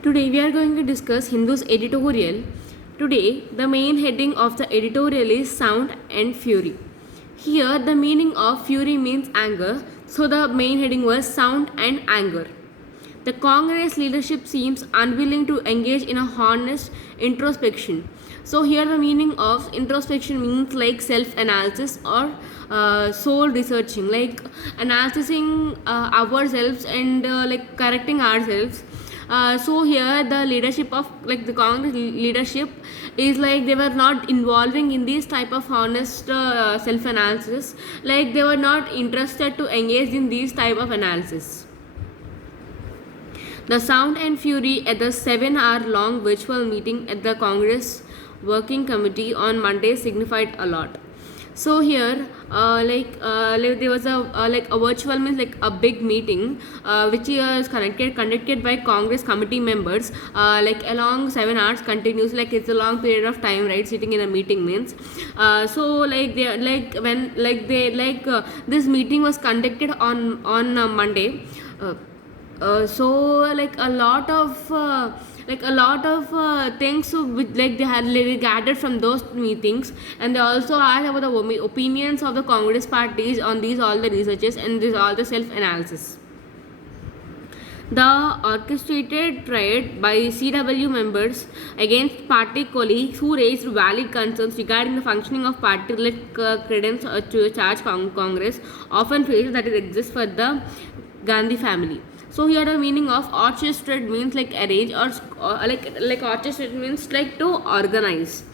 Today we are going to discuss Hindu's editorial. Today the main heading of the editorial is Sound and Fury. Here the meaning of fury means anger, so the main heading was Sound and Anger. The Congress leadership seems unwilling to engage in a honest introspection. So here the meaning of introspection means like self-analysis or soul researching, like analyzing ourselves and like correcting ourselves. So here the leadership of like the Congress leadership is like they were not involving in this type of honest self-analysis, like they were not interested to engage in these type of analysis. The Sound and Fury at the 7-hour-long virtual meeting at the Congress Working Committee on Monday signified a lot. So here, like there was a virtual means like a big meeting, which is conducted by Congress committee members, like along 7 hours continuous. Like it's a long period of time, right? Sitting in a meeting means. So like they like when like they like this meeting was conducted on Monday. So like a lot of things which like they had gathered from those meetings, and they also asked about the opinions of the Congress parties on these all the researches and this all the self analysis. The orchestrated triad by CW members against party colleagues who raised valid concerns regarding the functioning of party-led credence to charge Congress often fails that it exists for the Gandhi family. So here the meaning of orchestrated means like arrange or like orchestrated means like to organize.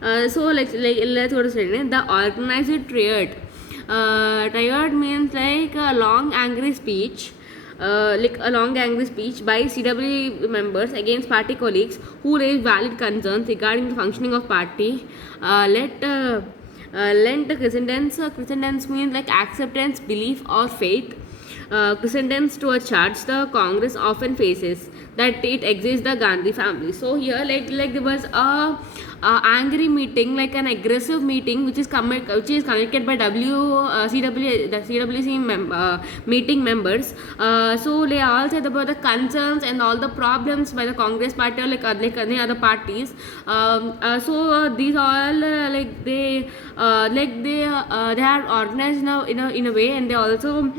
So let's go to study the organized triad. Triad means like a long angry speech. Like a long angry speech by CW members against party colleagues who raised valid concerns regarding the functioning of party. Lent crescendence means like acceptance, belief, or faith. Crescendence to a charge the Congress often faces that it exists the Gandhi family. So here like there was a angry meeting, like an aggressive meeting, which is conducted by CW the CWC meeting members. So they all said about the concerns and all the problems by the Congress party or like any other parties. These all they are organized now in a way, and they also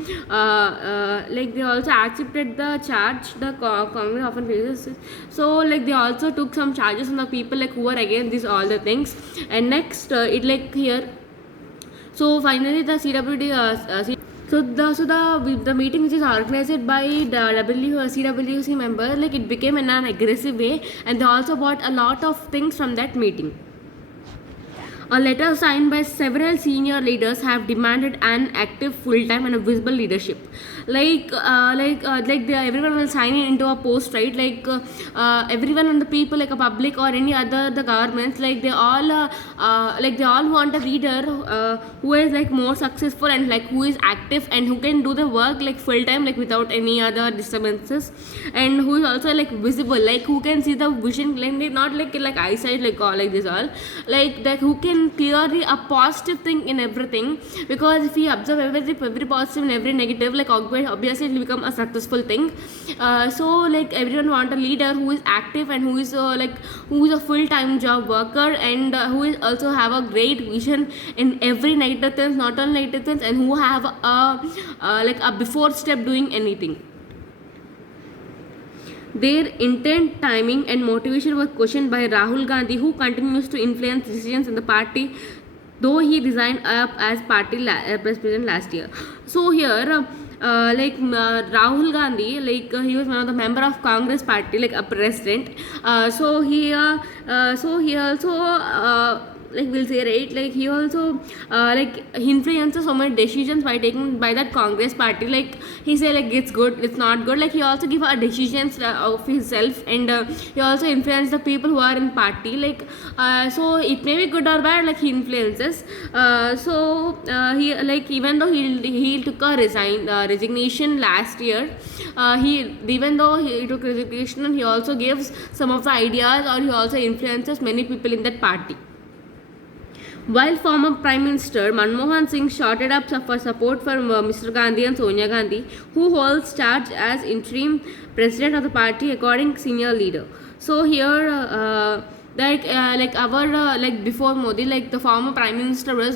they also accepted the charge the Congress often faces. So like they also took some charges on the people like who are against these all the things. And next it like here, so finally the the meeting which is organized by the CWC member, like it became in an aggressive way, and they also bought a lot of things from that meeting. A letter signed by several senior leaders have demanded an active, full-time, and a visible leadership. Everyone will sign in into a post, right? Everyone and the people, like a public or any other the governments, like they all want a leader who is like more successful and like who is active and who can do the work like full-time, like without any other disturbances, and who is also like visible, like who can see the vision, like not like eyesight, like all like this all, like that who can clearly a positive thing in everything. Because if we observe every positive and every negative, like obviously it will become a successful thing. So like everyone want a leader who is active and who is who is a full-time job worker, and who is also have a great vision in every negative things, not only negative things, and who have a before step doing anything. Their intent, timing, and motivation was questioned by Rahul Gandhi, who continues to influence decisions in the party, though he resigned up as party president last year. So here, Rahul Gandhi, he was one of the member of Congress party, like a president. So he also. Like we'll say, right, like he also he influences so many decisions by taking by that Congress party. Like he say like it's good, it's not good, like he also give decisions of himself, and he also influence the people who are in party, so it may be good or bad, like he influences. He like even though he took a resignation last year, even though he took resignation, he also gives some of the ideas, or he also influences many people in that party. While former Prime Minister Manmohan Singh shouted up for support for Mr. Gandhi and Sonia Gandhi, who holds charge as interim president of the party, according senior leader. So here, like our like before Modi, like the former Prime Minister was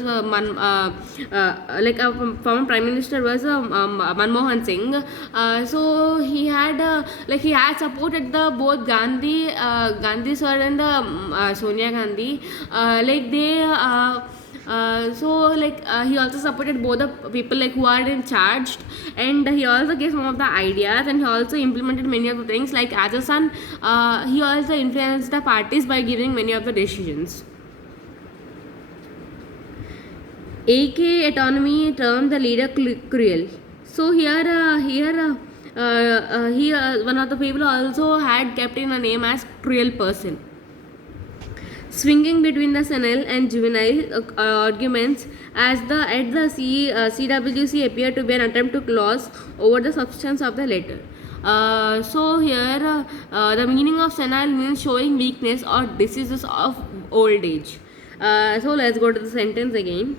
former Prime Minister was Manmohan Singh. So he had he had supported the both Gandhi sir and the Sonia Gandhi. He also supported both the people like who are in charge, and he also gave some of the ideas, and he also implemented many of the things. Like as a son, he also influenced the parties by giving many of the decisions. AK autonomy termed the leader cruel. So one of the people also had kept in a name as cruel person. Swinging between the senile and juvenile arguments as the CWC appeared to be an attempt to gloss over the substance of the letter. The meaning of senile means showing weakness or diseases of old age. So let's go to the sentence again.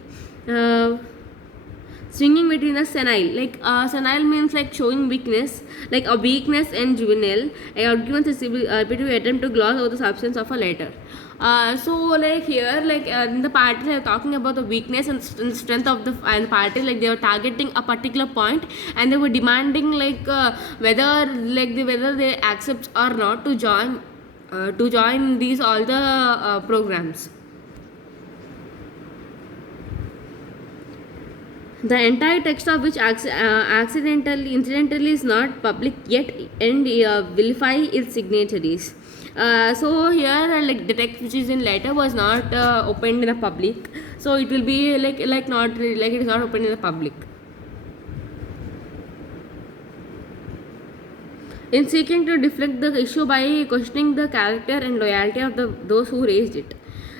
Swinging between the senile, senile means like showing weakness, like a weakness, and juvenile arguments is to attempt to gloss over the substance of a letter. In the party they are talking about the weakness and strength of the party, like they were targeting a particular point, and they were demanding whether they accept or not to join these all the programs. The entire text of which incidentally is not public yet and vilify its signatories. So here the text which is in letter was not opened in the public, so it will be it is not opened in the public. In seeking to deflect the issue by questioning the character and loyalty of those who raised it,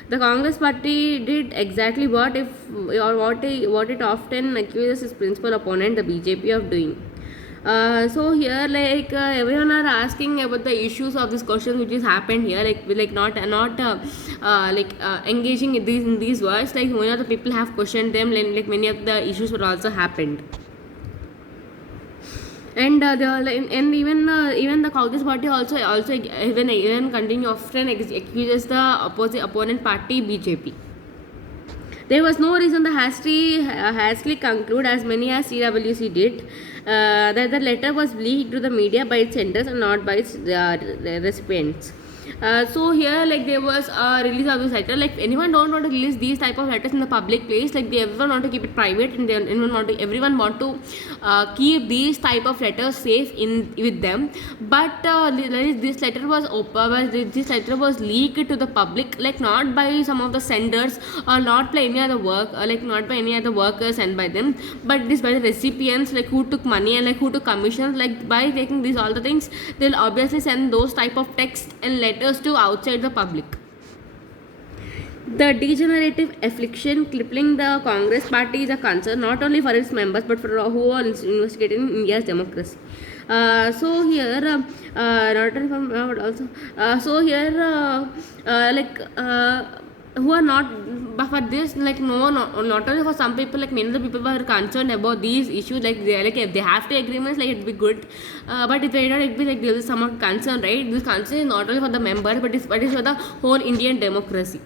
the Congress party did exactly what it often accuses its principal opponent, the BJP, of doing. Everyone are asking about the issues of this question which has happened here, engaging in these words. Like many of the people have questioned them, like many of the issues were also happened. And even the Congress party also even continue often accuses the opponent party BJP. There was no reason the hastily conclude, as many as CWC did, that the letter was leaked to the media by its senders and not by its recipients. There was a release of this letter. Like anyone don't want to release these type of letters in the public place. Like they everyone want to keep it private, and everyone want to keep these type of letters safe with them. But this letter was leaked to the public, like not by some of the senders or not by any other not by any other workers and by them, but this by the recipients, like who took money and like who took commissions. Like by taking these all the things, they'll obviously send those type of text and letters to outside the public. The degenerative affliction crippling the Congress party is a concern not only for its members but for who are investigating India's democracy. Who are not, but for this, like no, not only for some people, like many of the people were concerned about these issues. Like if they have to agreements, like it'd be good, but if they don't, like there is some concern, right? This concern is not only for the member, but it's for the whole Indian democracy.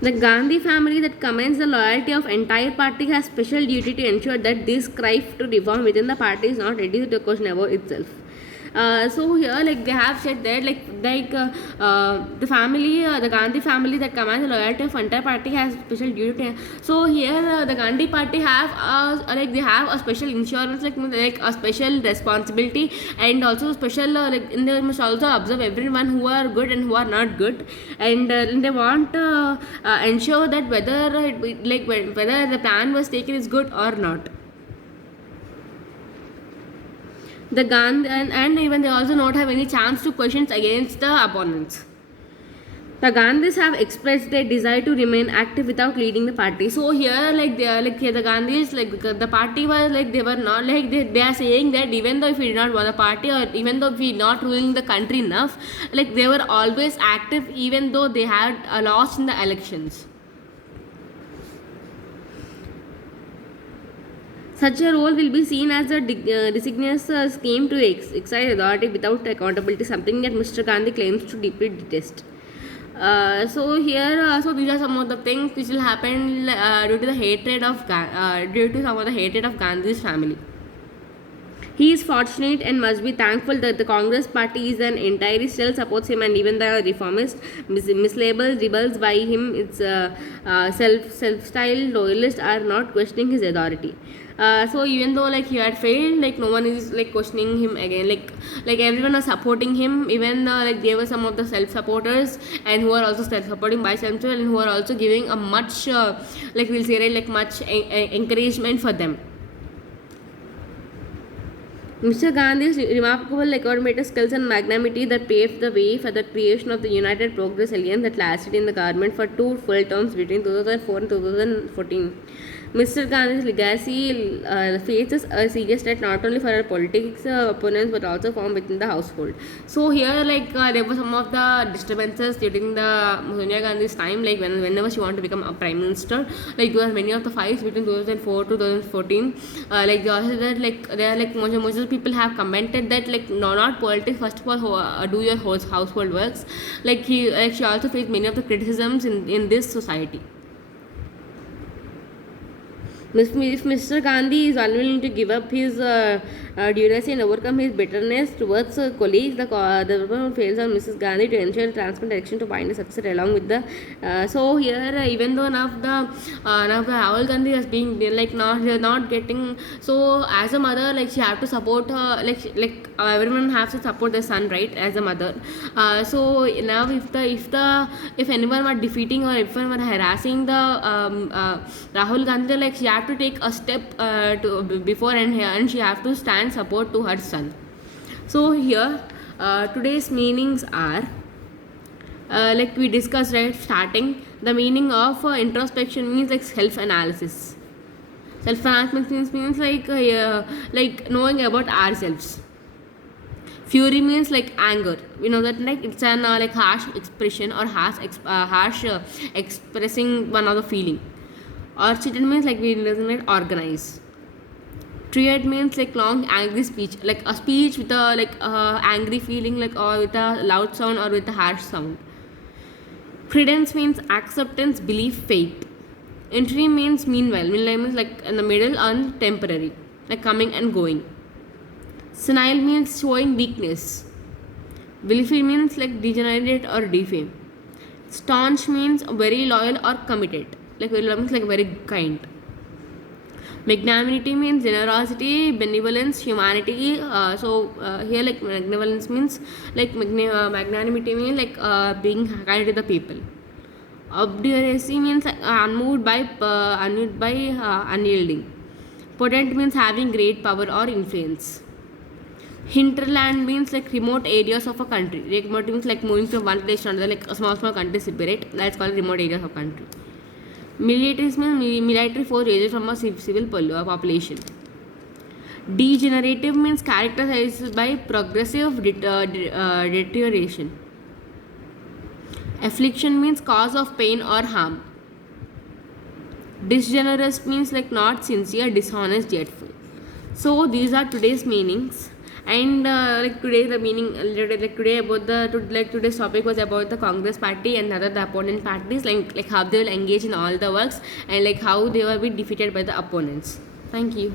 The Gandhi family that commands the loyalty of entire party has special duty to ensure that this cry to reform within the party is not reduced to a question about itself. They have said that the family, the Gandhi family that commands the loyalty of entire party has special duty. So here the Gandhi party have they have a special insurance, like a special responsibility, and also special they must also observe everyone who are good and who are not good, and they want to ensure that whether the plan was taken is good or not. The Gandhi and even they also not have any chance to questions against the opponents. The Gandhis have expressed their desire to remain active without leading the party. So here, like they are like here, the Gandhis, like the party was like they were not like they are saying that even though if we did not want the party, or even though we not ruling the country enough, like they were always active even though they had lost in the elections. Such a role will be seen as a designous scheme to exercise authority without accountability, something that Mr. Gandhi claims to deeply detest. So here, so these are some of the things which will happen due to the hatred of due to some of the hatred of Gandhi's family. He is fortunate and must be thankful that the Congress party is an entirely still supports him, and even the reformist mislabeled rebels by him, its self-styled loyalists are not questioning his authority. So even though like he had failed, like no one is like questioning him again. Like everyone was supporting him. Even like there were some of the self-supporters and who are also self-supporting by themselves, and who are also giving a much like we'll say right, like much encouragement for them. Mr. Gandhi's remarkable economic skills and magnanimity that paved the way for the creation of the United Progress Alliance that lasted in the government for 2 full terms between 2004 and 2014. Mr. Gandhi's legacy faces a serious threat not only for her politics opponents but also from within the household. So here, like there were some of the disturbances during the Sonia Gandhi's time, like whenever she wanted to become a prime minister, like there were many of the fights between 2004 to 2014. Like they also that like there are like most of people have commented that like no, not politics. First of all, do your household works. Like she also faced many of the criticisms in this society. If Mr. Gandhi is unwilling to give up his duracy and overcome his bitterness towards colleagues, the government fails on Mrs. Gandhi to ensure transparent election to find a success along with the. So here, even though now the Rahul Gandhi has been like not getting. So as a mother, like she have to support her. Like everyone has to support their son, right? As a mother. So now if anyone were defeating or if anyone were harassing the Rahul Gandhi, like she have to take a step before and she have to stand support to her son. So here today's meanings are like we discussed right starting, the meaning of introspection means like self-analysis. Self-analysis means like knowing about ourselves. Fury means like anger. You know that like it's an like harsh expression or harsh expressing one of the feeling. Orchid means like we resonate organize. Triad means like long angry speech, like a speech with a like angry feeling, like or with a loud sound or with a harsh sound. Credence means acceptance, belief, faith. Entry means meanwhile. Meanwhile means like in the middle and temporary, like coming and going. Senile means showing weakness. Willful means like degenerate or defame. Staunch means very loyal or committed. Like very loyal means like very kind. Magnanimity means generosity, benevolence, humanity. Here like benevolence means like magnanimity means like being kind to the people. Obduracy means unmoved by unyielding. Potent means having great power or influence. Hinterland means like remote areas of a country. Remote means like moving from one place to another, like a small country separate. That's called remote areas of country. Militarism means military force raised from a civil population. Degenerative means characterized by progressive deterioration. Affliction means cause of pain or harm. Disgenerous means like not sincere, dishonest, jetful. So these are today's meanings. And like today the meaning like today about today's topic was about the Congress party and other the opponent parties, like how they will engage in all the works and like how they will be defeated by the opponents. Thank you.